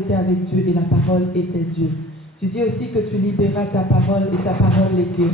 était avec Dieu et la parole était Dieu. Tu dis aussi que tu libéras ta parole et ta parole les guérit.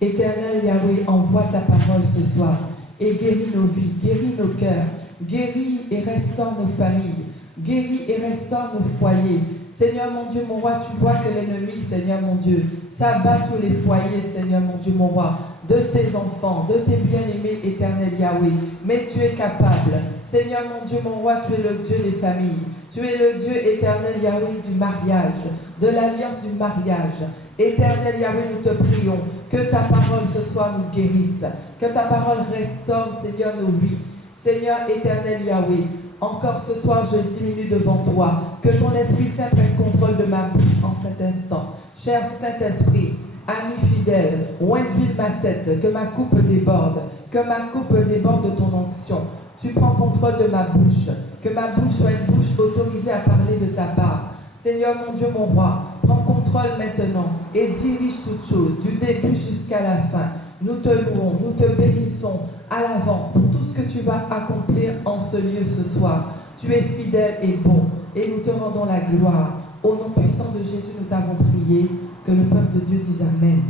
Éternel Yahweh, envoie ta parole ce soir et guéris nos vies, guéris nos cœurs, guéris et restaure nos familles, guéris et restaure nos foyers. Seigneur mon Dieu, mon roi, tu vois que l'ennemi, Seigneur mon Dieu, s'abat sur les foyers, Seigneur mon Dieu, mon roi, de tes enfants, de tes bien-aimés, éternel Yahweh. Mais tu es capable. Seigneur mon Dieu, mon roi, tu es le Dieu des familles. Tu es le Dieu éternel Yahweh du mariage, de l'alliance du mariage. Éternel Yahweh, nous te prions que ta parole ce soir nous guérisse, que ta parole restaure, Seigneur, nos vies. Seigneur éternel Yahweh, encore ce soir, je diminue devant toi. Que ton Esprit Saint prenne contrôle de ma bouche en cet instant. Cher Saint-Esprit, ami fidèle, ointe ma tête, que ma coupe déborde de ton onction. Tu prends contrôle de ma bouche, que ma bouche soit une bouche autorisée à parler de ta part. Seigneur mon Dieu, mon roi, prends contrôle maintenant et dirige toutes choses, du début jusqu'à la fin. Nous te louons, nous te bénissons à l'avance pour tout ce que tu vas accomplir en ce lieu ce soir. Tu es fidèle et bon et nous te rendons la gloire. Au nom puissant de Jésus, nous t'avons prié. Que le peuple de Dieu dise Amen.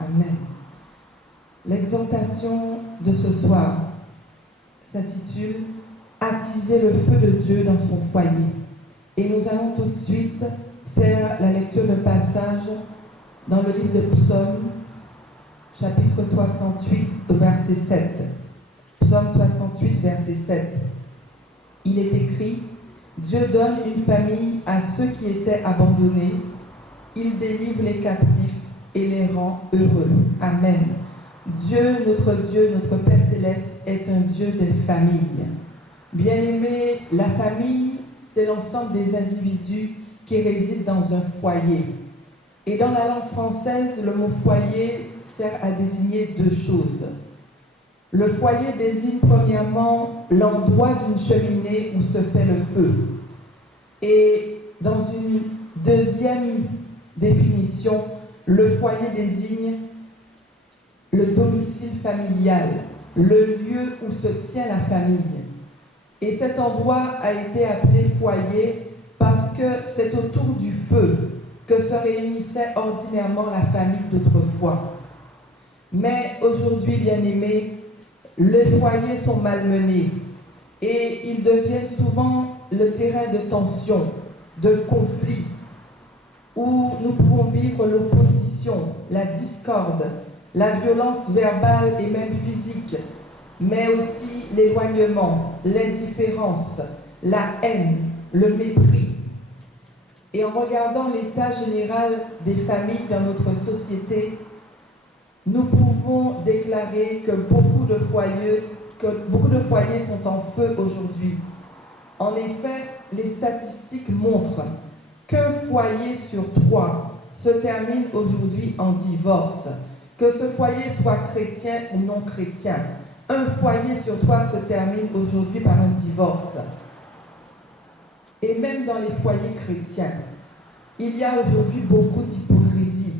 Amen. L'exhortation de ce soir s'intitule « Attiser le feu de Dieu dans son foyer ». Et nous allons tout de suite faire la lecture de passage dans le livre de Psaume, chapitre 68, verset 7. Psaume 68, verset 7. Il est écrit « Dieu donne une famille à ceux qui étaient abandonnés. Il délivre les captifs et les rend heureux. » Amen. Dieu, notre Père Céleste, est un Dieu des familles. Bien-aimés, la famille, c'est l'ensemble des individus qui résident dans un foyer. Et dans la langue française, le mot foyer sert à désigner deux choses. Le foyer désigne premièrement l'endroit d'une cheminée où se fait le feu. Et dans une deuxième définition, le foyer désigne le domicile familial, le lieu où se tient la famille. Et cet endroit a été appelé foyer parce que c'est autour du feu que se réunissait ordinairement la famille d'autrefois. Mais aujourd'hui, bien-aimés, les foyers sont malmenés et ils deviennent souvent le terrain de tension, de conflit, où nous pouvons vivre l'opposition, la discorde, la violence verbale et même physique, mais aussi l'éloignement, l'indifférence, la haine, le mépris. Et en regardant l'état général des familles dans notre société, nous pouvons déclarer que beaucoup de foyers sont en feu aujourd'hui. En effet, les statistiques montrent qu'un foyer sur 3 se termine aujourd'hui en divorce. Que ce foyer soit chrétien ou non chrétien, un foyer sur 3 se termine aujourd'hui par un divorce. Et même dans les foyers chrétiens, il y a aujourd'hui beaucoup d'hypocrisie.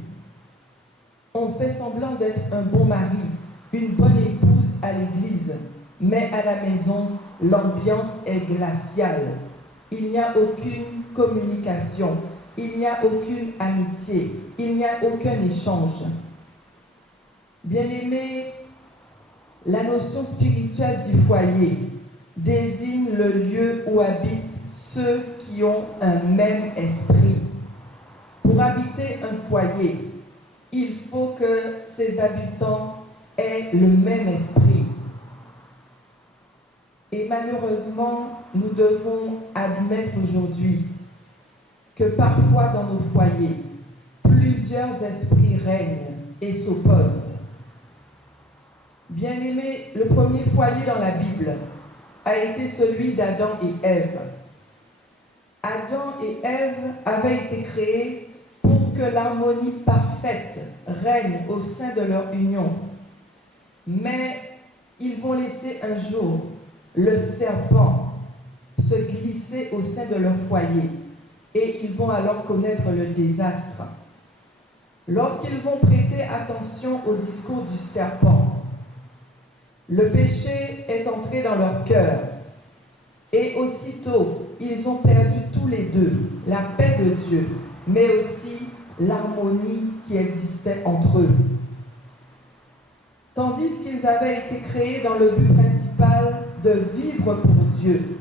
On fait semblant d'être un bon mari, une bonne épouse à l'église, mais à la maison, l'ambiance est glaciale. Il n'y a aucune communication, il n'y a aucune amitié, il n'y a aucun échange. Bien-aimés, la notion spirituelle du foyer désigne le lieu où habitent ceux qui ont un même esprit. Pour habiter un foyer, il faut que ses habitants aient le même esprit. Et malheureusement, nous devons admettre aujourd'hui que parfois dans nos foyers, plusieurs esprits règnent et s'opposent. Bien-aimés, le premier foyer dans la Bible a été celui d'Adam et Ève. Adam et Ève avaient été créés pour que l'harmonie parfaite règne au sein de leur union. Mais ils vont laisser un jour le serpent se glisser au sein de leur foyer et ils vont alors connaître le désastre. Lorsqu'ils vont prêter attention au discours du serpent, le péché est entré dans leur cœur et aussitôt ils ont perdu tous les deux la paix de Dieu, mais aussi l'harmonie qui existait entre eux. Tandis qu'ils avaient été créés dans le but principal de vivre pour Dieu,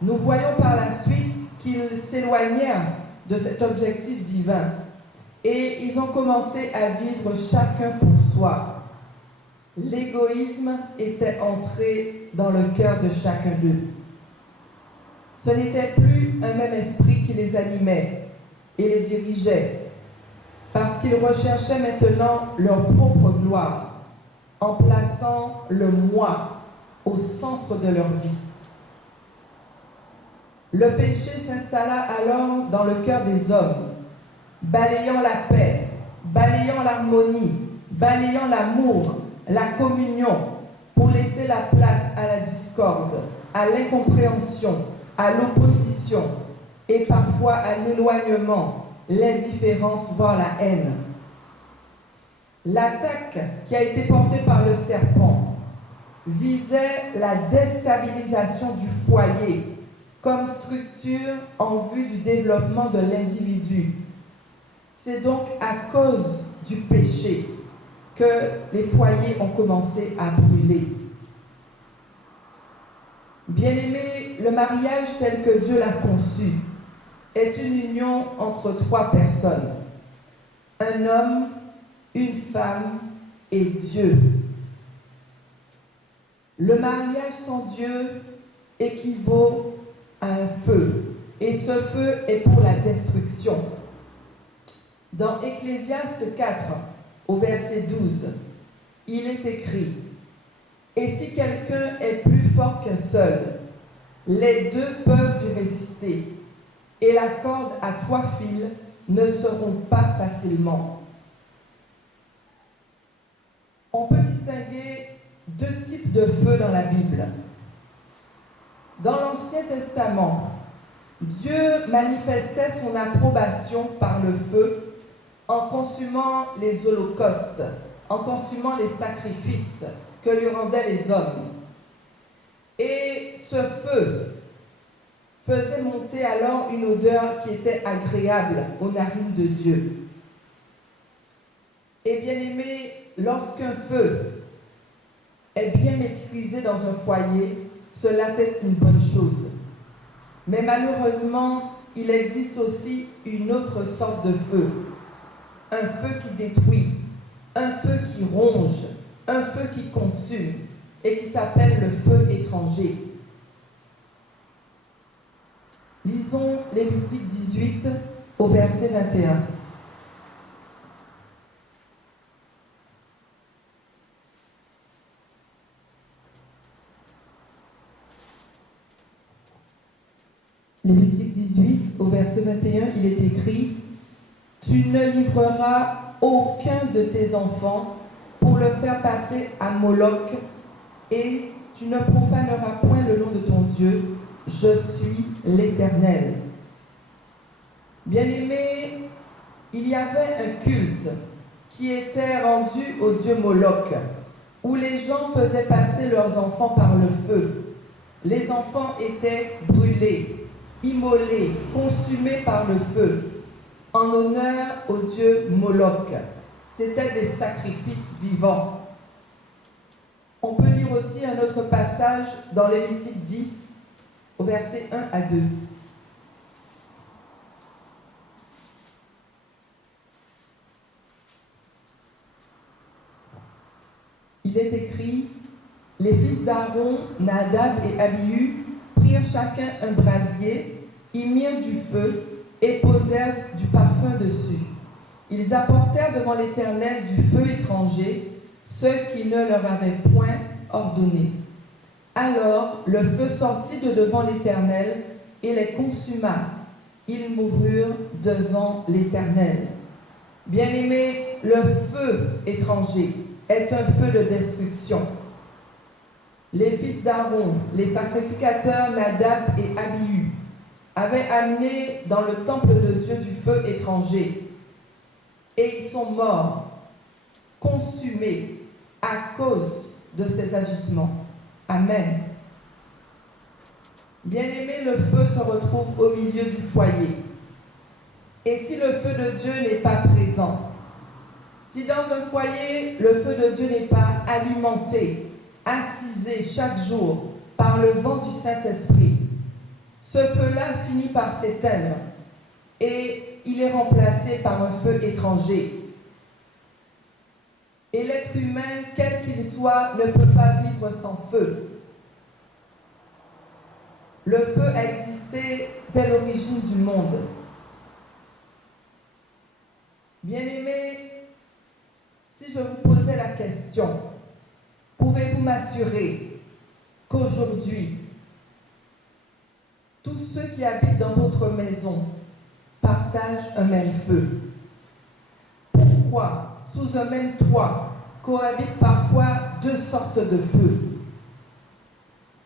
nous voyons par la suite qu'ils s'éloignèrent de cet objectif divin et ils ont commencé à vivre chacun pour soi. L'égoïsme était entré dans le cœur de chacun d'eux. Ce n'était plus un même esprit qui les animait et les dirigeait, parce qu'ils recherchaient maintenant leur propre gloire, en plaçant le moi au centre de leur vie. Le péché s'installa alors dans le cœur des hommes, balayant la paix, balayant l'harmonie, balayant l'amour, la communion, pour laisser la place à la discorde, à l'incompréhension, à l'opposition et parfois à l'éloignement, l'indifférence, voire la haine. L'attaque qui a été portée par le serpent visait la déstabilisation du foyer comme structure en vue du développement de l'individu. C'est donc à cause du péché que les foyers ont commencé à brûler. Bien-aimés, le mariage tel que Dieu l'a conçu est une union entre trois personnes, un homme, une femme et Dieu. Le mariage sans Dieu équivaut à un feu, et ce feu est pour la destruction. Dans Ecclésiaste 4, au verset 12, il est écrit: « Et si quelqu'un est plus fort qu'un seul, les deux peuvent lui résister, et la corde à 3 fils ne se rompt pas facilement. » On peut distinguer 2 types de feu dans la Bible. Dans l'Ancien Testament, Dieu manifestait son approbation par le feu en consumant les holocaustes, en consumant les sacrifices que lui rendaient les hommes. Et ce feu faisait monter alors une odeur qui était agréable aux narines de Dieu. Et bien aimé, lorsqu'un feu est bien maîtrisé dans un foyer, cela est une bonne chose. Mais malheureusement, il existe aussi une autre sorte de feu. Un feu qui détruit, un feu qui ronge, un feu qui consume et qui s'appelle le feu étranger. Lisons Lévitique 18 au verset 21. Lévitique 18 au verset 21, il est écrit: « Tu ne livreras aucun de tes enfants pour le faire passer à Moloch, et tu ne profaneras point le nom de ton Dieu. Je suis l'Éternel. » Bien-aimés, il y avait un culte qui était rendu au dieu Moloch, où les gens faisaient passer leurs enfants par le feu. Les enfants étaient brûlés, immolés, consumés par le feu, en honneur au dieu Moloch. C'étaient des sacrifices vivants. On peut lire aussi un autre passage dans Lévitique 10, au verset 1 à 2. Il est écrit: « Les fils d'Aaron, Nadab et Abihu, prirent chacun un brasier, y mirent du feu et posèrent du parfum dessus. Ils apportèrent devant l'Éternel du feu étranger, ce qui ne leur avait point ordonné. Alors le feu sortit de devant l'Éternel et les consuma. Ils moururent devant l'Éternel. » Bien-aimés, le feu étranger est un feu de destruction. Les fils d'Aaron, les sacrificateurs Nadab et Abihu, avaient amené dans le temple de Dieu du feu étranger, et ils sont morts, consumés à cause de ces agissements. Amen. Bien-aimés, le feu se retrouve au milieu du foyer. Et si le feu de Dieu n'est pas présent, si dans un foyer, le feu de Dieu n'est pas alimenté, attisé chaque jour par le vent du Saint-Esprit, ce feu-là finit par s'éteindre et il est remplacé par un feu étranger. Et l'être humain, quel qu'il soit, ne peut pas vivre sans feu. Le feu a existé dès l'origine du monde. Bien-aimés, si je vous posais la question, pouvez-vous m'assurer qu'aujourd'hui, tous ceux qui habitent dans votre maison partagent un même feu? Pourquoi, sous un même toit, cohabitent parfois deux sortes de feux?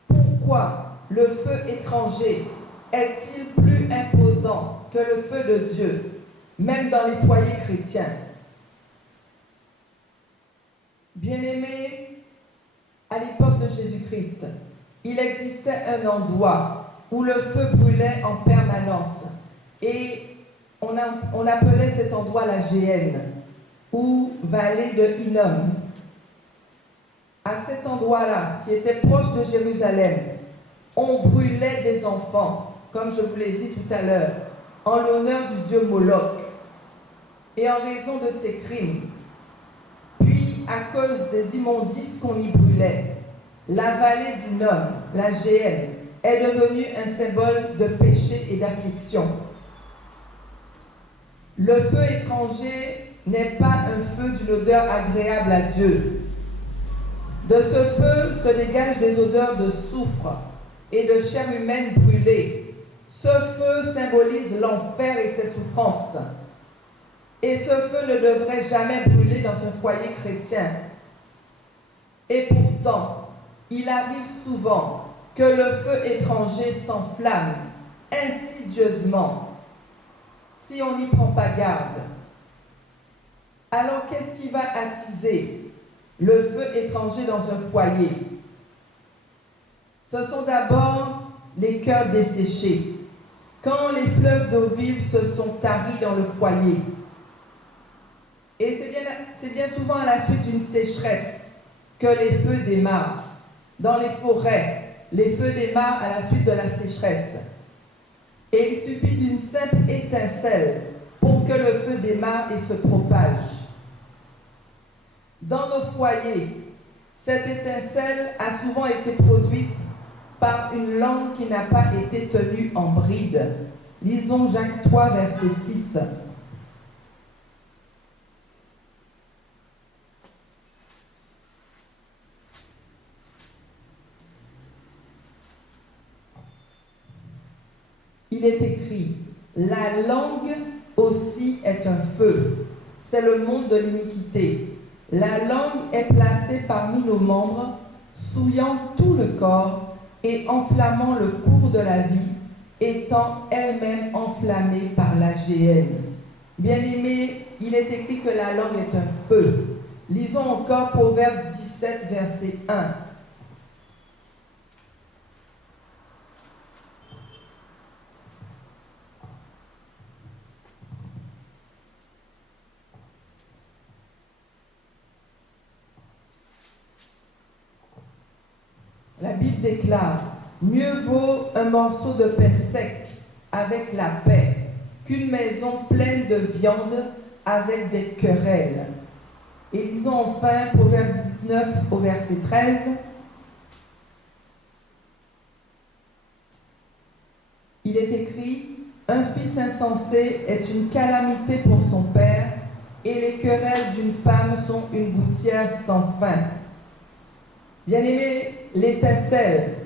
Pourquoi le feu étranger est-il plus imposant que le feu de Dieu, même dans les foyers chrétiens? Bien-aimés, à l'époque de Jésus-Christ, il existait un endroit où le feu brûlait en permanence et on appelait cet endroit la Géhenne, ou vallée de Hinnom. À cet endroit-là, qui était proche de Jérusalem, on brûlait des enfants, comme je vous l'ai dit tout à l'heure, en l'honneur du dieu Moloch. Et en raison de ces crimes, puis à cause des immondices qu'on y brûlait, la vallée d'Hinnom, la Géhenne, est devenue un symbole de péché et d'affliction. Le feu étranger n'est pas un feu d'une odeur agréable à Dieu. De ce feu se dégagent des odeurs de soufre et de chair humaine brûlée. Ce feu symbolise l'enfer et ses souffrances. Et ce feu ne devrait jamais brûler dans un foyer chrétien. Et pourtant, il arrive souvent que le feu étranger s'enflamme insidieusement si on n'y prend pas garde. Alors qu'est-ce qui va attiser le feu étranger dans un foyer? Ce sont d'abord les cœurs desséchés, quand les fleuves d'eau vive se sont taris dans le foyer. Et c'est bien souvent à la suite d'une sécheresse que les feux démarrent. Dans les forêts, les feux démarrent à la suite de la sécheresse. Et il suffit d'une simple étincelle pour que le feu démarre et se propage. Dans nos foyers, cette étincelle a souvent été produite par une langue qui n'a pas été tenue en bride. Lisons Jacques 3, verset 6. Il est écrit, la langue aussi est un feu. C'est le monde de l'iniquité. La langue est placée parmi nos membres, souillant tout le corps et enflammant le cours de la vie, étant elle-même enflammée par la géhenne. Bien-aimés, il est écrit que la langue est un feu. Lisons encore Proverbe 17, verset 1. La Bible déclare, mieux vaut un morceau de pain sec avec la paix qu'une maison pleine de viande avec des querelles. Et lisons enfin Proverbe 19 au verset 13. Il est écrit, un fils insensé est une calamité pour son père, et les querelles d'une femme sont une gouttière sans fin. Bien-aimés, l'étincelle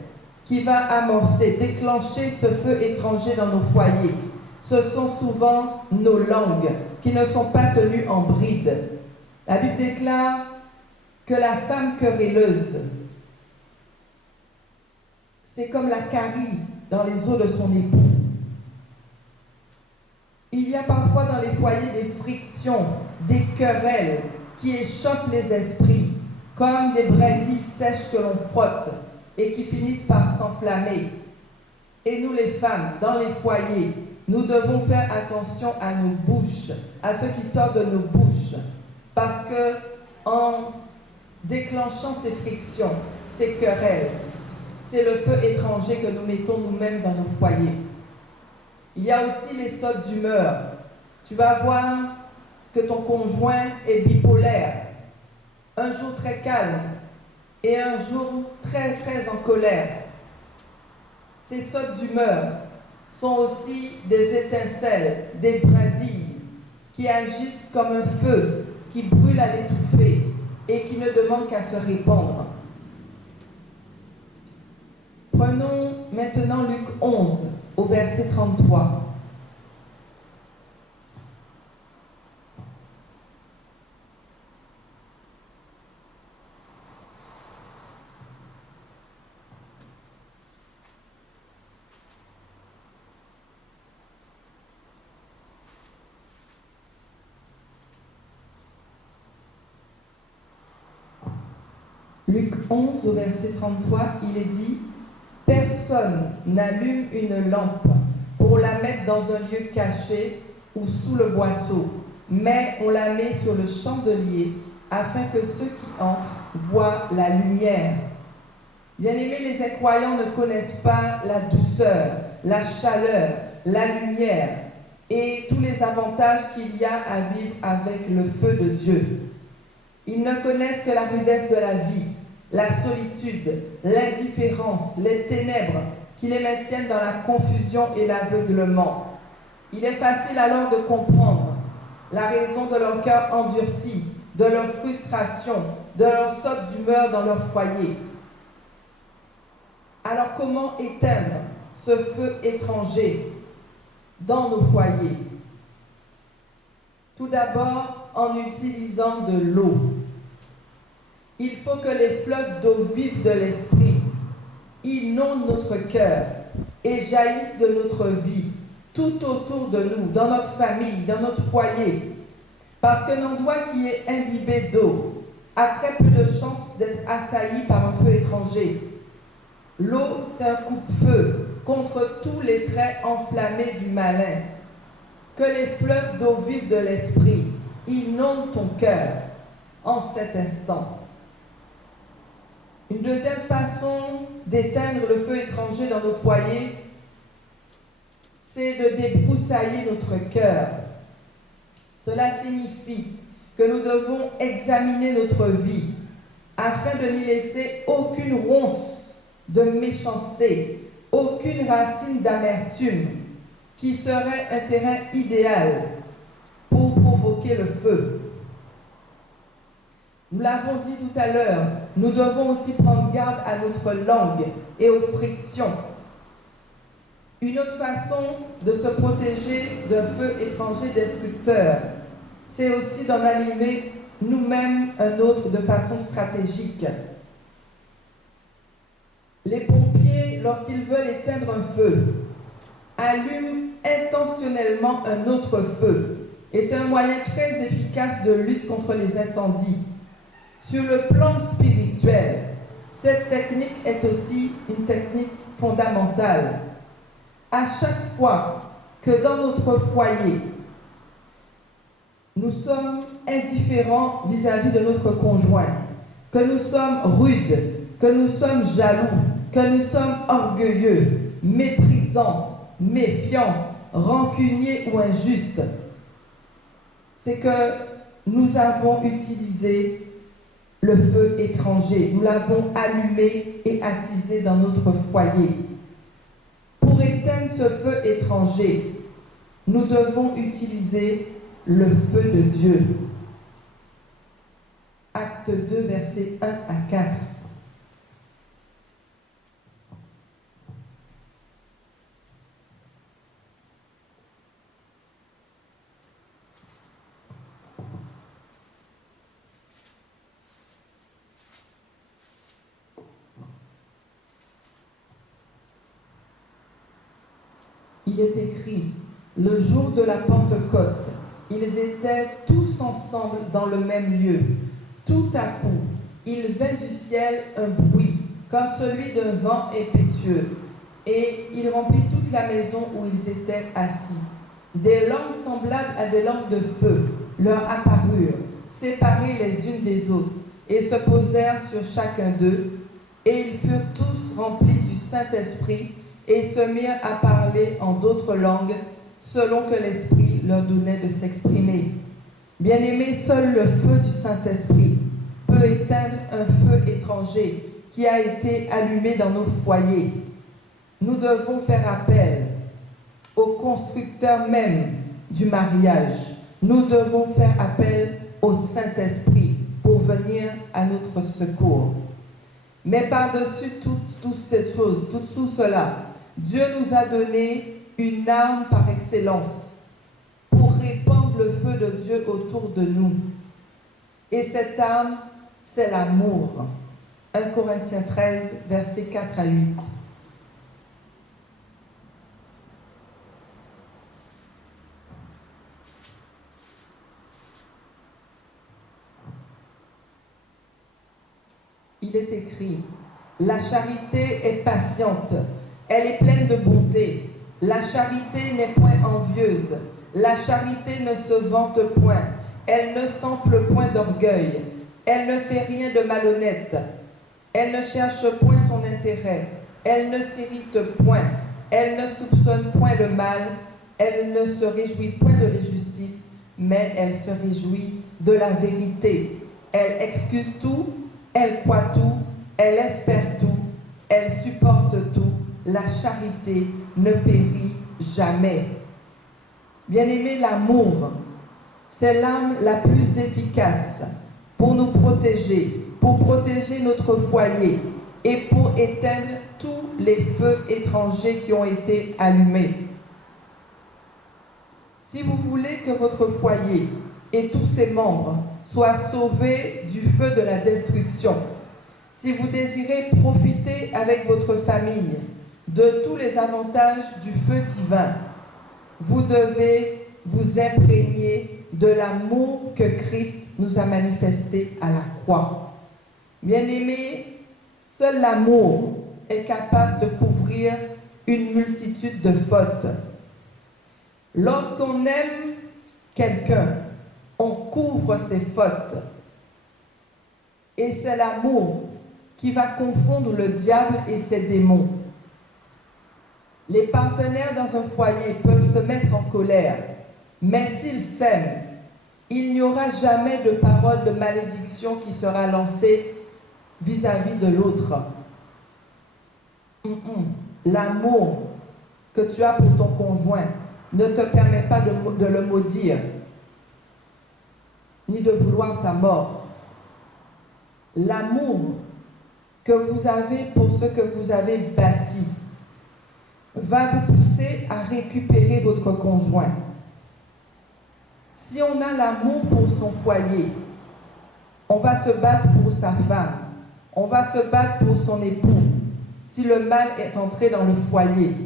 qui va amorcer, déclencher ce feu étranger dans nos foyers, ce sont souvent nos langues qui ne sont pas tenues en bride. La Bible déclare que la femme querelleuse, c'est comme la carie dans les os de son époux. Il y a parfois dans les foyers des frictions, des querelles qui échauffent les esprits, comme des brindilles sèches que l'on frotte et qui finissent par s'enflammer. Et nous les femmes, dans les foyers, nous devons faire attention à nos bouches, à ce qui sort de nos bouches, parce que en déclenchant ces frictions, ces querelles, c'est le feu étranger que nous mettons nous-mêmes dans nos foyers. Il y a aussi les sautes d'humeur. Tu vas voir que ton conjoint est bipolaire. Un jour très calme et un jour très très en colère. Ces sautes d'humeur sont aussi des étincelles, des bradilles qui agissent comme un feu qui brûle à l'étouffer et qui ne demande qu'à se répandre. Prenons maintenant Luc 11 au verset 33. Luc 11 au verset 33, il est dit « Personne n'allume une lampe pour la mettre dans un lieu caché ou sous le boisseau, mais on la met sur le chandelier afin que ceux qui entrent voient la lumière. » Bien-aimés, les incroyants ne connaissent pas la douceur, la chaleur, la lumière et tous les avantages qu'il y a à vivre avec le feu de Dieu. Ils ne connaissent que la rudesse de la vie, la solitude, l'indifférence, les ténèbres qui les maintiennent dans la confusion et l'aveuglement. Il est facile alors de comprendre la raison de leur cœur endurci, de leur frustration, de leur saute d'humeur dans leur foyer. Alors comment éteindre ce feu étranger dans nos foyers? Tout d'abord en utilisant de l'eau. Il faut que les fleuves d'eau vive de l'esprit inondent notre cœur et jaillissent de notre vie, tout autour de nous, dans notre famille, dans notre foyer. Parce qu'un endroit qui est imbibé d'eau a très peu de chances d'être assailli par un feu étranger. L'eau, c'est un coupe-feu contre tous les traits enflammés du malin. Que les fleuves d'eau vive de l'esprit inondent ton cœur en cet instant. Une deuxième façon d'éteindre le feu étranger dans nos foyers, c'est de débroussailler notre cœur. Cela signifie que nous devons examiner notre vie afin de n'y laisser aucune ronce de méchanceté, aucune racine d'amertume qui serait un terrain idéal pour provoquer le feu. Nous l'avons dit tout à l'heure, nous devons aussi prendre garde à notre langue et aux frictions. Une autre façon de se protéger d'un feu étranger destructeur, c'est aussi d'en allumer nous-mêmes un autre de façon stratégique. Les pompiers, lorsqu'ils veulent éteindre un feu, allument intentionnellement un autre feu. Et c'est un moyen très efficace de lutte contre les incendies. Sur le plan spirituel, cette technique est aussi une technique fondamentale. À chaque fois que dans notre foyer, nous sommes indifférents vis-à-vis de notre conjoint, que nous sommes rudes, que nous sommes jaloux, que nous sommes orgueilleux, méprisants, méfiants, rancuniers ou injustes, c'est que nous avons utilisé le feu étranger, nous l'avons allumé et attisé dans notre foyer. Pour éteindre ce feu étranger, nous devons utiliser le feu de Dieu. Acte 2, versets 1 à 4. Il est écrit, le jour de la Pentecôte, ils étaient tous ensemble dans le même lieu. Tout à coup, il vint du ciel un bruit, comme celui d'un vent impétueux, et il remplit toute toute la maison où ils étaient assis. Des langues semblables à des langues de feu leur apparurent, séparées les unes des autres, et se posèrent sur chacun d'eux. Et ils furent tous remplis du Saint-Esprit et se mirent à parler en d'autres langues, selon que l'Esprit leur donnait de s'exprimer. Bien-aimés, seul le feu du Saint-Esprit peut éteindre un feu étranger qui a été allumé dans nos foyers. Nous devons faire appel au constructeur même du mariage. Nous devons faire appel au Saint-Esprit pour venir à notre secours. Mais par-dessus toutes ces choses, tout cela, Dieu nous a donné une arme par excellence pour répandre le feu de Dieu autour de nous. Et cette arme, c'est l'amour. 1 Corinthiens 13, versets 4 à 8. Il est écrit, « La charité est patiente, elle est pleine de bonté. La charité n'est point envieuse. La charité ne se vante point. Elle ne s'enfle point d'orgueil. Elle ne fait rien de malhonnête. Elle ne cherche point son intérêt. Elle ne s'irrite point. Elle ne soupçonne point le mal. Elle ne se réjouit point de l'injustice, mais elle se réjouit de la vérité. Elle excuse tout. Elle croit tout, elle espère tout, elle supporte tout. La charité ne périt jamais. Bien-aimés, l'amour, c'est l'arme la plus efficace pour nous protéger, pour protéger notre foyer et pour éteindre tous les feux étrangers qui ont été allumés. Si vous voulez que votre foyer et tous ses membres soient sauvés du feu de la destruction, si vous désirez profiter avec votre famille de tous les avantages du feu divin, vous devez vous imprégner de l'amour que Christ nous a manifesté à la croix. Bien-aimés, seul l'amour est capable de couvrir une multitude de fautes. Lorsqu'on aime quelqu'un, on couvre ses fautes. Et c'est l'amour qui va confondre le diable et ses démons. Les partenaires dans un foyer peuvent se mettre en colère, mais s'ils s'aiment, il n'y aura jamais de parole de malédiction qui sera lancée vis-à-vis de l'autre. L'amour que tu as pour ton conjoint ne te permet pas de le maudire, ni de vouloir sa mort. L'amour que vous avez pour ce que vous avez bâti va vous pousser à récupérer votre conjoint. Si on a l'amour pour son foyer, on va se battre pour sa femme, on va se battre pour son époux, si le mal est entré dans le foyer.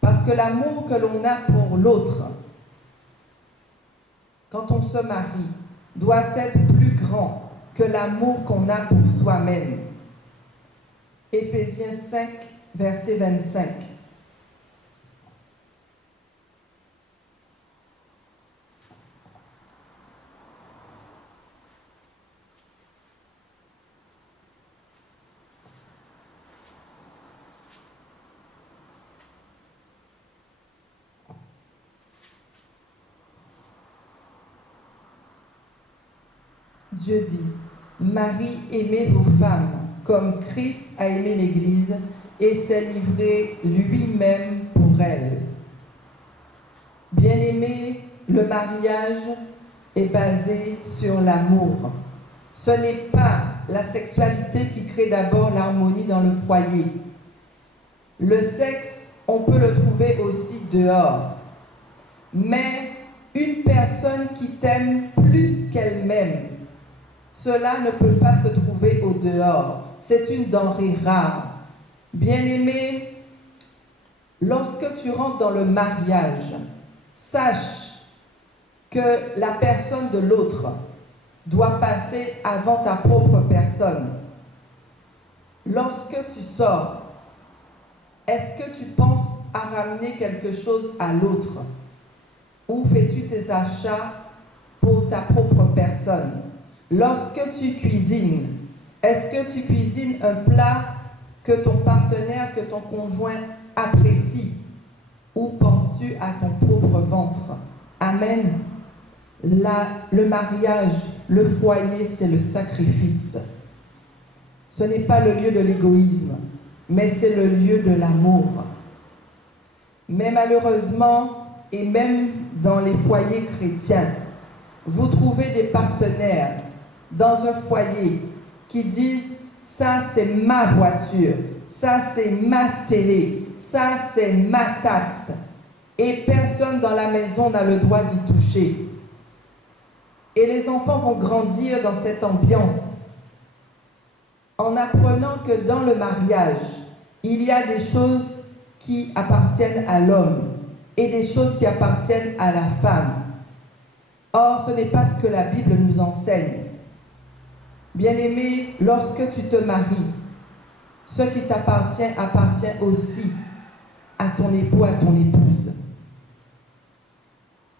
Parce que l'amour que l'on a pour l'autre, quand on se marie, doit être plus grand que l'amour qu'on a pour soi-même. Éphésiens 5, verset 25. Dieu dit, « Marie, aimez vos femmes, comme Christ a aimé l'Église et s'est livré lui-même pour elle. » Bien-aimés, le mariage est basé sur l'amour. Ce n'est pas la sexualité qui crée d'abord l'harmonie dans le foyer. Le sexe, on peut le trouver aussi dehors. Mais une personne qui t'aime plus qu'elle m'aime, cela ne peut pas se trouver au dehors. C'est une denrée rare. Bien-aimé, lorsque tu rentres dans le mariage, sache que la personne de l'autre doit passer avant ta propre personne. Lorsque tu sors, est-ce que tu penses à ramener quelque chose à l'autre? Où fais-tu tes achats pour ta propre personne? Lorsque tu cuisines, est-ce que tu cuisines un plat que ton partenaire, que ton conjoint apprécie? Ou penses-tu à ton propre ventre? Amen. Le mariage, le foyer, c'est le sacrifice. Ce n'est pas le lieu de l'égoïsme, mais c'est le lieu de l'amour. Mais malheureusement, et même dans les foyers chrétiens, vous trouvez des partenaires dans un foyer qui disent « ça c'est ma voiture, ça c'est ma télé, ça c'est ma tasse » et personne dans la maison n'a le droit d'y toucher. Et les enfants vont grandir dans cette ambiance en apprenant que dans le mariage, il y a des choses qui appartiennent à l'homme et des choses qui appartiennent à la femme. Or, ce n'est pas ce que la Bible nous enseigne. Bien-aimé, lorsque tu te maries, ce qui t'appartient appartient aussi à ton époux, à ton épouse.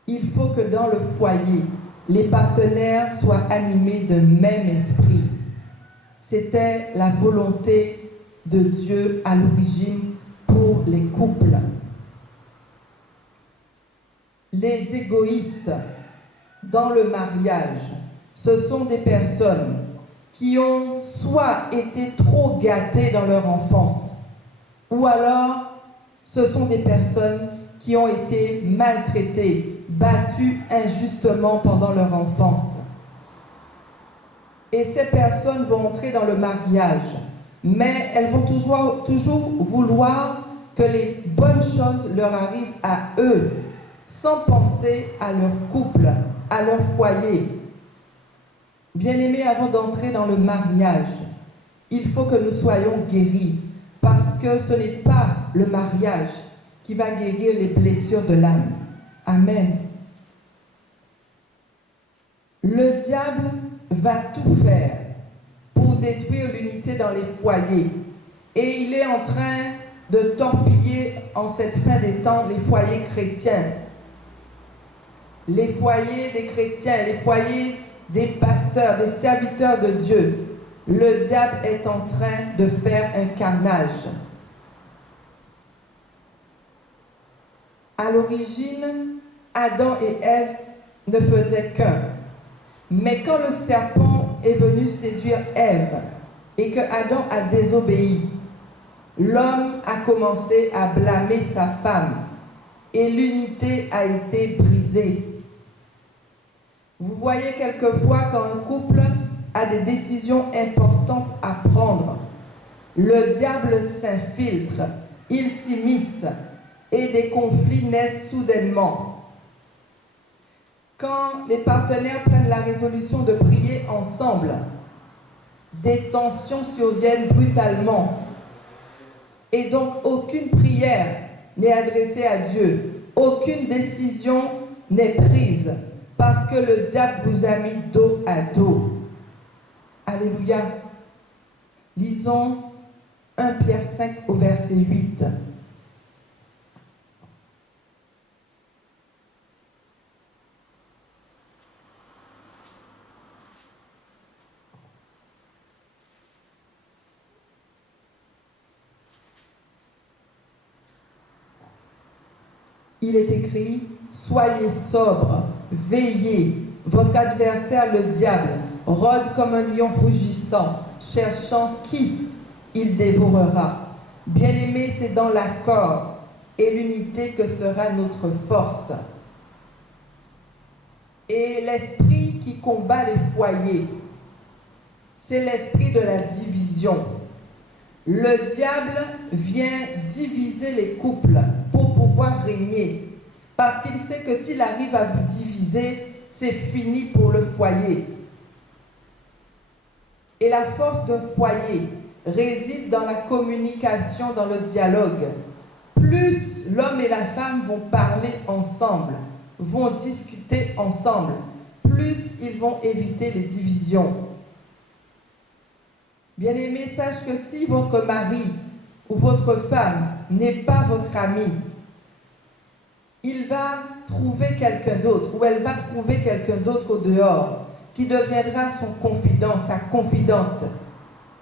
Il faut que dans le foyer, les partenaires soient animés de même esprit. C'était la volonté de Dieu à l'origine pour les couples. Les égoïstes dans le mariage, ce sont des personnes qui ont soit été trop gâtées dans leur enfance, ou alors ce sont des personnes qui ont été maltraitées, battues injustement pendant leur enfance. Et ces personnes vont entrer dans le mariage, mais elles vont toujours vouloir que les bonnes choses leur arrivent à eux, sans penser à leur couple, à leur foyer. Bien-aimés, avant d'entrer dans le mariage, il faut que nous soyons guéris, parce que ce n'est pas le mariage qui va guérir les blessures de l'âme. Amen. Le diable va tout faire pour détruire l'unité dans les foyers. Et il est en train de torpiller en cette fin des temps les foyers chrétiens. Les foyers des chrétiens, les foyers des pasteurs, des serviteurs de Dieu. Le diable est en train de faire un carnage. À l'origine, Adam et Ève ne faisaient qu'un. Mais quand le serpent est venu séduire Ève et que Adam a désobéi, l'homme a commencé à blâmer sa femme et l'unité a été brisée. Vous voyez quelquefois quand un couple a des décisions importantes à prendre, le diable s'infiltre, il s'immisce et des conflits naissent soudainement. Quand les partenaires prennent la résolution de prier ensemble, des tensions surviennent brutalement. Et donc, aucune prière n'est adressée à Dieu. Aucune décision n'est prise parce que le diable vous a mis dos à dos. Alléluia. Lisons 1 Pierre 5 au verset 8. Il est écrit, soyez sobres, veillez, votre adversaire le diable rôde comme un lion rugissant, cherchant qui il dévorera. Bien-aimés, c'est dans l'accord et l'unité que sera notre force. Et l'esprit qui combat les foyers, c'est l'esprit de la division. Le diable vient diviser les couples pour pouvoir régner. Parce qu'il sait que s'il arrive à vous diviser, c'est fini pour le foyer. Et la force d'un foyer réside dans la communication, dans le dialogue. Plus l'homme et la femme vont parler ensemble, vont discuter ensemble, plus ils vont éviter les divisions. Bien-aimé, sache que si votre mari ou votre femme n'est pas votre ami, il va trouver quelqu'un d'autre ou elle va trouver quelqu'un d'autre au dehors qui deviendra son confident, sa confidente.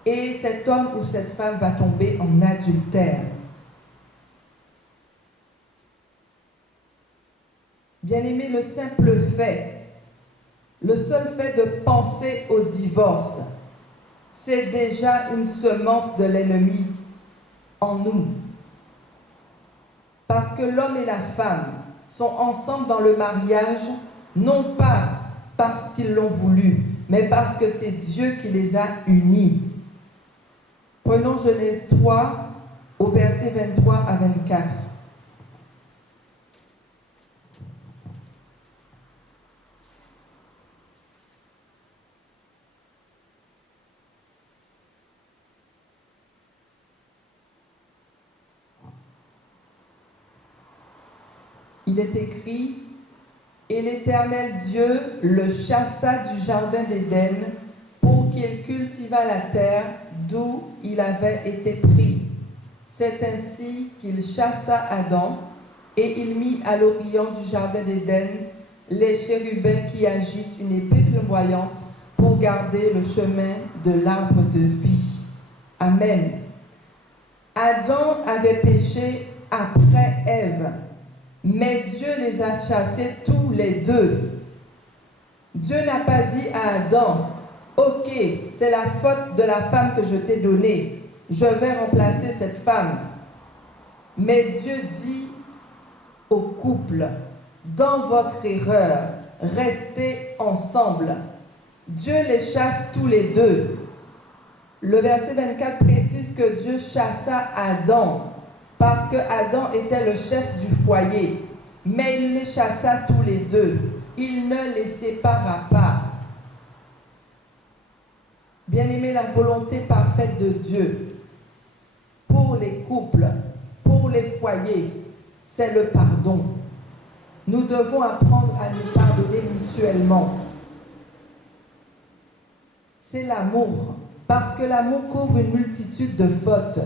Et cet homme ou cette femme va tomber en adultère. Bien-aimé, le simple fait, le seul fait de penser au divorce, c'est déjà une semence de l'ennemi en nous. Parce que l'homme et la femme sont ensemble dans le mariage, non pas parce qu'ils l'ont voulu, mais parce que c'est Dieu qui les a unis. Prenons Genèse 3 au verset 23 à 24. Il est écrit: et l'Éternel Dieu le chassa du jardin d'Éden pour qu'il cultivât la terre d'où il avait été pris. C'est ainsi qu'il chassa Adam, et il mit à l'orient du jardin d'Éden les chérubins qui agitent une épée flamboyante pour garder le chemin de l'arbre de vie. Amen. Adam avait péché après Ève, mais Dieu les a chassés tous les deux. Dieu n'a pas dit à Adam: ok, c'est la faute de la femme que je t'ai donnée, je vais remplacer cette femme. Mais Dieu dit au couple: dans votre erreur, restez ensemble. Dieu les chasse tous les deux. Le verset 24 précise que Dieu chassa Adam parce que Adam était le chef du foyer, mais il les chassa tous les deux. Il ne les sépara pas. Bien-aimé, la volonté parfaite de Dieu pour les couples, pour les foyers, c'est le pardon. Nous devons apprendre à nous pardonner mutuellement. C'est l'amour, parce que l'amour couvre une multitude de fautes.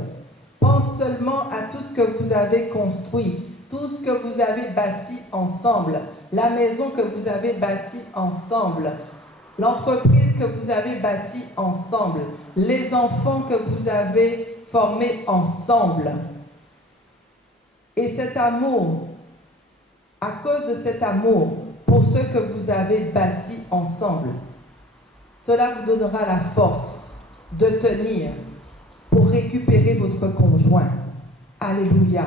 Pense seulement à tout ce que vous avez construit, tout ce que vous avez bâti ensemble, la maison que vous avez bâtie ensemble, l'entreprise que vous avez bâtie ensemble, les enfants que vous avez formés ensemble. Et cet amour, à cause de cet amour pour ce que vous avez bâti ensemble, cela vous donnera la force de tenir pour récupérer votre conjoint. Alléluia.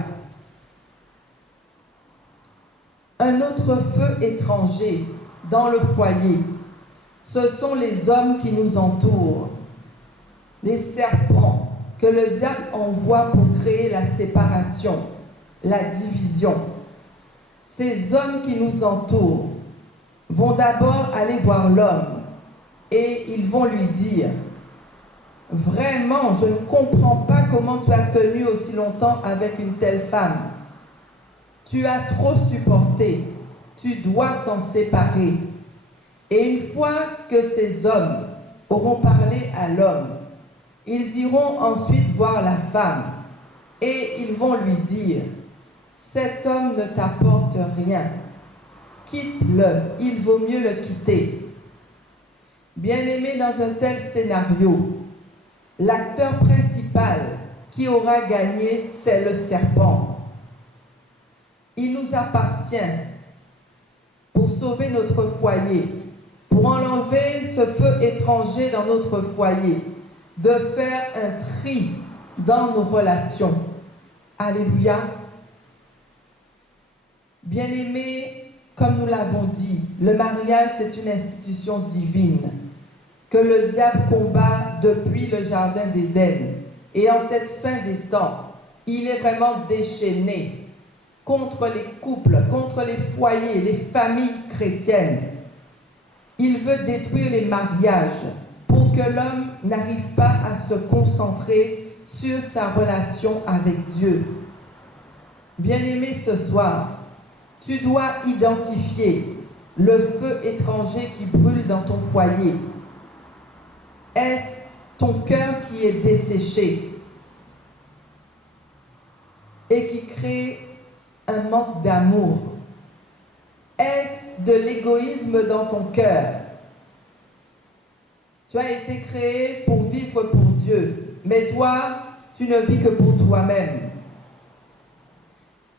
Un autre feu étranger dans le foyer, ce sont les hommes qui nous entourent, les serpents que le diable envoie pour créer la séparation, la division. Ces hommes qui nous entourent vont d'abord aller voir l'homme et ils vont lui dire: vraiment, je ne comprends pas comment tu as tenu aussi longtemps avec une telle femme. Tu as trop supporté. Tu dois t'en séparer. Et une fois que ces hommes auront parlé à l'homme, ils iront ensuite voir la femme et ils vont lui dire: cet homme ne t'apporte rien. Quitte-le, il vaut mieux le quitter. Bien-aimé, dans un tel scénario, l'acteur principal qui aura gagné, c'est le serpent. Il nous appartient, pour sauver notre foyer, pour enlever ce feu étranger dans notre foyer, de faire un tri dans nos relations. Alléluia. Bien-aimés, comme nous l'avons dit, le mariage, c'est une institution divine que le diable combat depuis le jardin d'Éden. Et en cette fin des temps, il est vraiment déchaîné contre les couples, contre les foyers, les familles chrétiennes. Il veut détruire les mariages pour que l'homme n'arrive pas à se concentrer sur sa relation avec Dieu. Bien-aimé, ce soir, tu dois identifier le feu étranger qui brûle dans ton foyer. Est-ce ton cœur qui est desséché? et qui crée un manque d'amour? Est-ce de l'égoïsme dans ton cœur? Tu as été créé pour vivre pour Dieu, mais toi, tu ne vis que pour toi-même.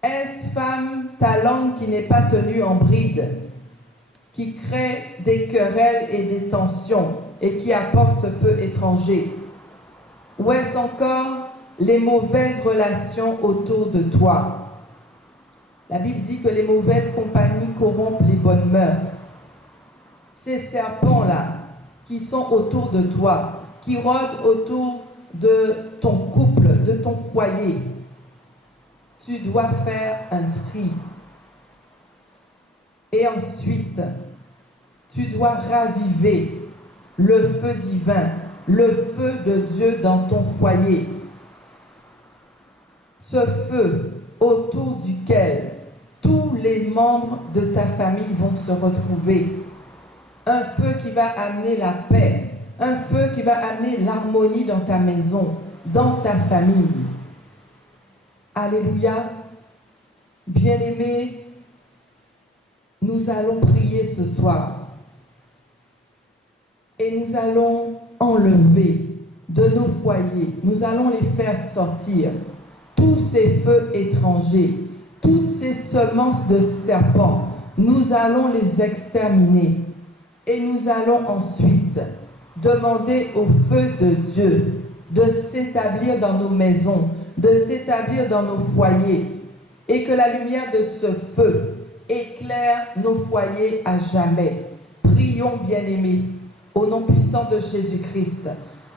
Est-ce, femme, ta langue qui n'est pas tenue en bride, qui crée des querelles et des tensions et qui apporte ce feu étranger? Ou est-ce encore les mauvaises relations autour de toi? La Bible dit que les mauvaises compagnies corrompent les bonnes mœurs. Ces serpents-là qui sont autour de toi, qui rôdent autour de ton couple, de ton foyer, tu dois faire un tri. Et ensuite, tu dois raviver le feu divin, le feu de Dieu dans ton foyer. Ce feu autour duquel tous les membres de ta famille vont se retrouver. Un feu qui va amener la paix, un feu qui va amener l'harmonie dans ta maison, dans ta famille. Alléluia. Bien-aimés, nous allons prier ce soir et nous allons enlever de nos foyers, nous allons les faire sortir tous ces feux étrangers, toutes ces semences de serpents, nous allons les exterminer et nous allons ensuite demander au feu de Dieu de s'établir dans nos maisons, de s'établir dans nos foyers et que la lumière de ce feu éclaire nos foyers à jamais. Prions, bien-aimés, au nom puissant de Jésus-Christ.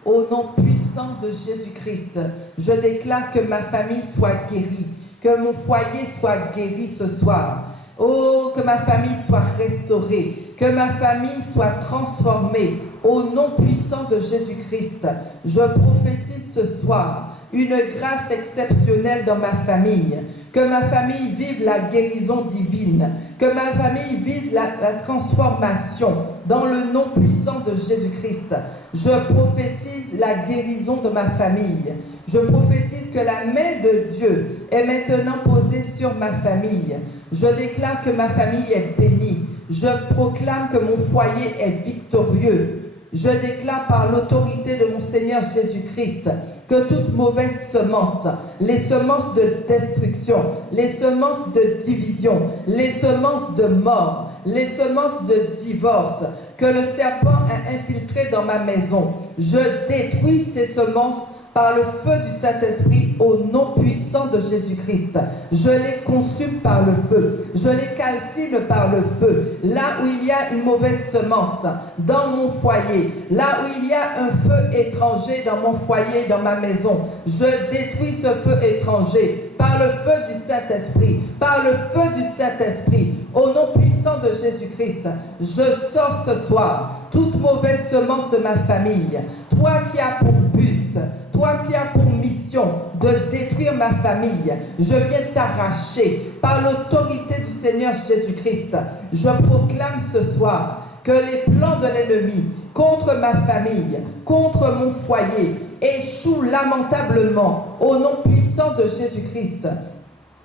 Au nom puissant de Jésus-Christ, je déclare que ma famille soit guérie, que mon foyer soit guéri ce soir. Oh, que ma famille soit restaurée, que ma famille soit transformée. Au nom puissant de Jésus-Christ, je prophétise ce soir une grâce exceptionnelle dans ma famille. Que ma famille vive la guérison divine. Que ma famille vise la transformation dans le nom puissant de Jésus-Christ. Je prophétise la guérison de ma famille. Je prophétise que la main de Dieu est maintenant posée sur ma famille. Je déclare que ma famille est bénie. Je proclame que mon foyer est victorieux. Je déclare par l'autorité de mon Seigneur Jésus-Christ que toute mauvaise semence, les semences de destruction, les semences de division, les semences de mort, les semences de divorce, que le serpent a infiltré dans ma maison, je détruis ces semences par le feu du Saint-Esprit au nom puissant de Jésus-Christ. Je les consume par le feu. Je les calcine par le feu. Là où il y a une mauvaise semence dans mon foyer, là où il y a un feu étranger dans mon foyer, dans ma maison, je détruis ce feu étranger par le feu du Saint-Esprit, par le feu du Saint-Esprit, au nom puissant de Jésus-Christ. Je sors ce soir toute mauvaise semence de ma famille. Toi qui as pour but, toi qui as pour mission de détruire ma famille, je viens t'arracher par l'autorité du Seigneur Jésus-Christ. Je proclame ce soir que les plans de l'ennemi contre ma famille, contre mon foyer, échouent lamentablement au nom puissant de Jésus-Christ.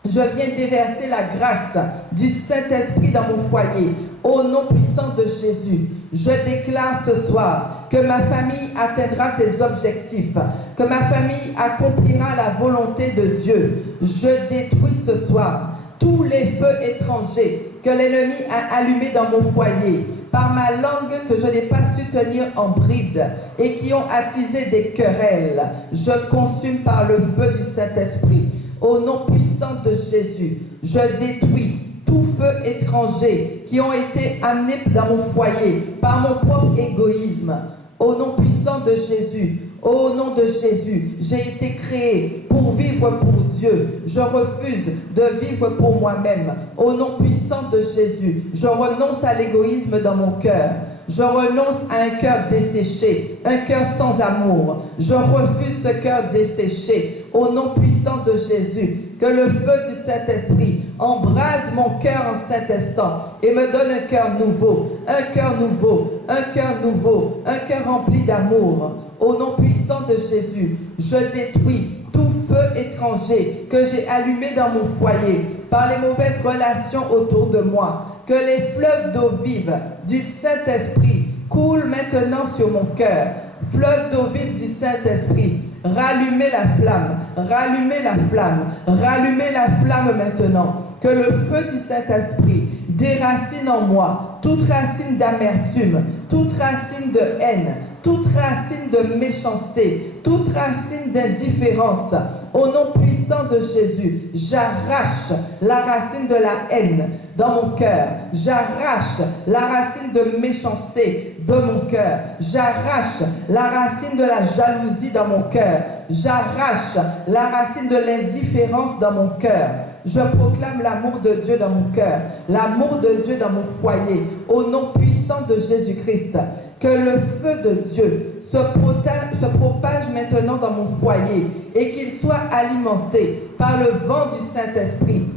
Je viens déverser la grâce du Saint-Esprit dans mon foyer, au nom puissant de Jésus. Je déclare ce soir que ma famille atteindra ses objectifs, que ma famille accomplira la volonté de Dieu. Je détruis ce soir tous les feux étrangers que l'ennemi a allumés dans mon foyer, par ma langue que je n'ai pas su tenir en bride et qui ont attisé des querelles. Je consume par le feu du Saint-Esprit. Au nom puissant de Jésus, je détruis tout feu étranger qui ont été amenés dans mon foyer par mon propre égoïsme. Au nom puissant de Jésus, au nom de Jésus, j'ai été créé pour vivre pour Dieu. Je refuse de vivre pour moi-même. Au nom puissant de Jésus, je renonce à l'égoïsme dans mon cœur. Je renonce à un cœur desséché, un cœur sans amour. Je refuse ce cœur desséché. Au nom puissant de Jésus, que le feu du Saint-Esprit embrase mon cœur en cet instant et me donne un cœur nouveau, un cœur nouveau, un cœur nouveau, un cœur rempli d'amour. Au nom puissant de Jésus, je détruis tout feu étranger que j'ai allumé dans mon foyer, par les mauvaises relations autour de moi. Que les fleuves d'eau vive du Saint-Esprit coulent maintenant sur mon cœur. Fleuve d'eau vive du Saint-Esprit, rallumez la flamme, rallumez la flamme, rallumez la flamme maintenant. Que le feu du Saint-Esprit déracine en moi toute racine d'amertume, toute racine de haine, toute racine de méchanceté, toute racine d'indifférence. Au nom puissant de Jésus, j'arrache la racine de la haine dans mon cœur. J'arrache la racine de méchanceté de mon cœur. J'arrache la racine de la jalousie dans mon cœur. J'arrache la racine de l'indifférence dans mon cœur. Je proclame l'amour de Dieu dans mon cœur, l'amour de Dieu dans mon foyer, au nom puissant de Jésus-Christ. Que le feu de Dieu se propage maintenant dans mon foyer et qu'il soit alimenté par le vent du Saint-Esprit.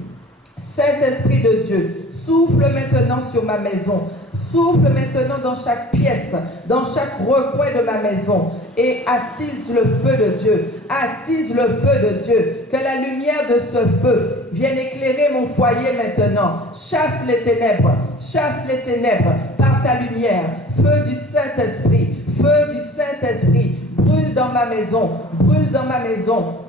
Saint-Esprit de Dieu, souffle maintenant sur ma maison. Souffle maintenant dans chaque pièce, dans chaque recoin de ma maison et attise le feu de Dieu. Attise le feu de Dieu. Que la lumière de ce feu vienne éclairer mon foyer maintenant. Chasse les ténèbres par ta lumière. Feu du Saint-Esprit, feu du Saint-Esprit. Brûle dans ma maison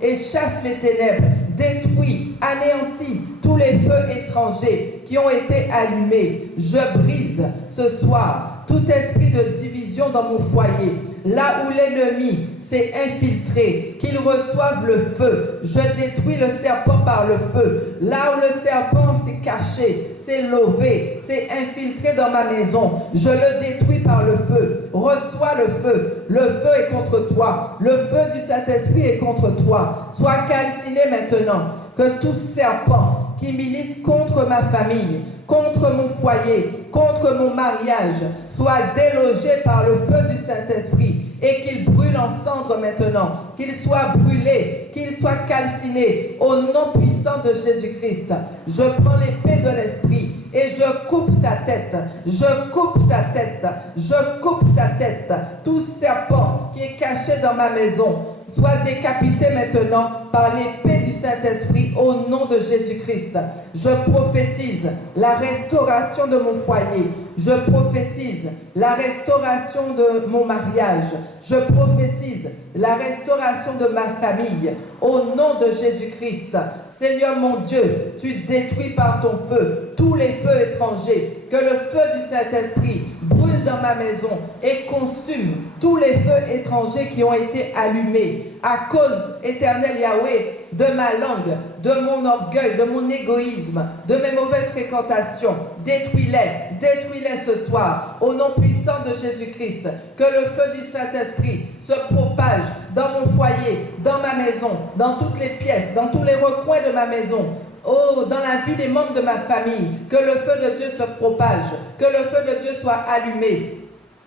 et chasse les ténèbres. Détruis, anéantis tous les feux étrangers qui ont été allumés. Je brise ce soir tout esprit de division dans mon foyer. Là où l'ennemi s'est infiltré, qu'il reçoive le feu. Je détruis le serpent par le feu. Là où le serpent s'est caché, s'est levé, s'est infiltré dans ma maison, je le détruis par le feu. Reçois le feu. Le feu est contre toi. Le feu du Saint-Esprit est contre toi. Sois calciné maintenant. Que tout serpent qui milite contre ma famille, contre mon foyer, contre mon mariage, soit délogé par le feu du Saint-Esprit et qu'il brûle en cendres maintenant, qu'il soit brûlé, qu'il soit calciné au nom puissant de Jésus-Christ. Je prends l'épée de l'Esprit et je coupe sa tête, je coupe sa tête, je coupe sa tête. Tout serpent qui est caché dans ma maison, soit décapité maintenant par l'épée du Saint-Esprit au nom de Jésus-Christ. Je prophétise la restauration de mon foyer. Je prophétise la restauration de mon mariage. Je prophétise la restauration de ma famille au nom de Jésus-Christ. Seigneur mon Dieu, tu détruis par ton feu tous les feux étrangers. Que le feu du Saint-Esprit brûle dans ma maison et consume tous les feux étrangers qui ont été allumés à cause, éternel Yahweh, de ma langue, de mon orgueil, de mon égoïsme, de mes mauvaises fréquentations. Détruis-les, détruis-les ce soir, au nom puissant de Jésus-Christ. Que le feu du Saint-Esprit se propage dans mon foyer, dans ma maison, dans toutes les pièces, dans tous les recoins de ma maison. Oh, dans la vie des membres de ma famille, que le feu de Dieu se propage, que le feu de Dieu soit allumé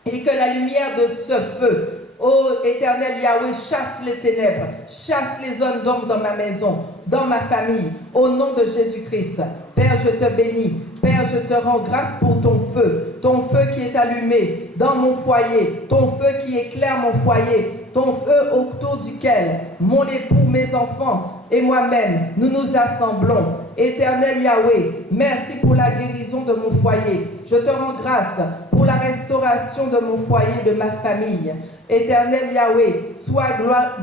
et que la lumière de ce feu, ô éternel Yahweh, chasse les ténèbres, chasse les hommes d'ombre dans ma maison, dans ma famille, au nom de Jésus-Christ. Père, je te bénis. Père, je te rends grâce pour ton feu qui est allumé dans mon foyer, ton feu qui éclaire mon foyer, ton feu autour duquel mon époux, mes enfants et moi-même, nous nous assemblons. Éternel Yahweh, merci pour la guérison de mon foyer. Je te rends grâce pour la restauration de mon foyer, de ma famille. Éternel Yahweh, sois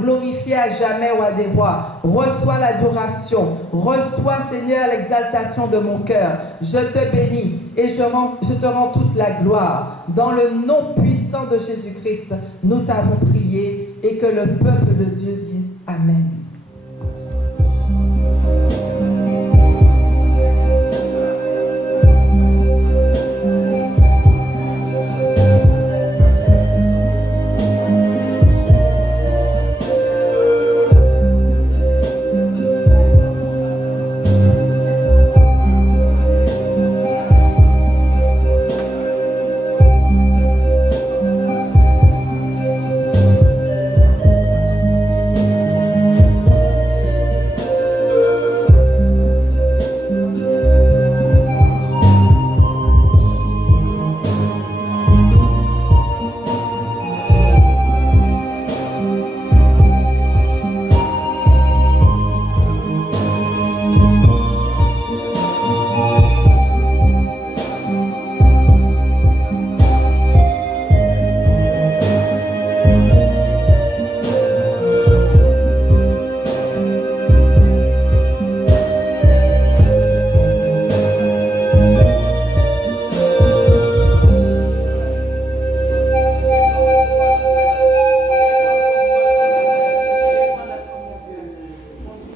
glorifié à jamais, roi des rois. Reçois l'adoration, reçois, Seigneur, l'exaltation de mon cœur. Je te bénis et je te rends toute la gloire. Dans le nom puissant de Jésus-Christ, nous t'avons prié et que le peuple de Dieu dise Amen.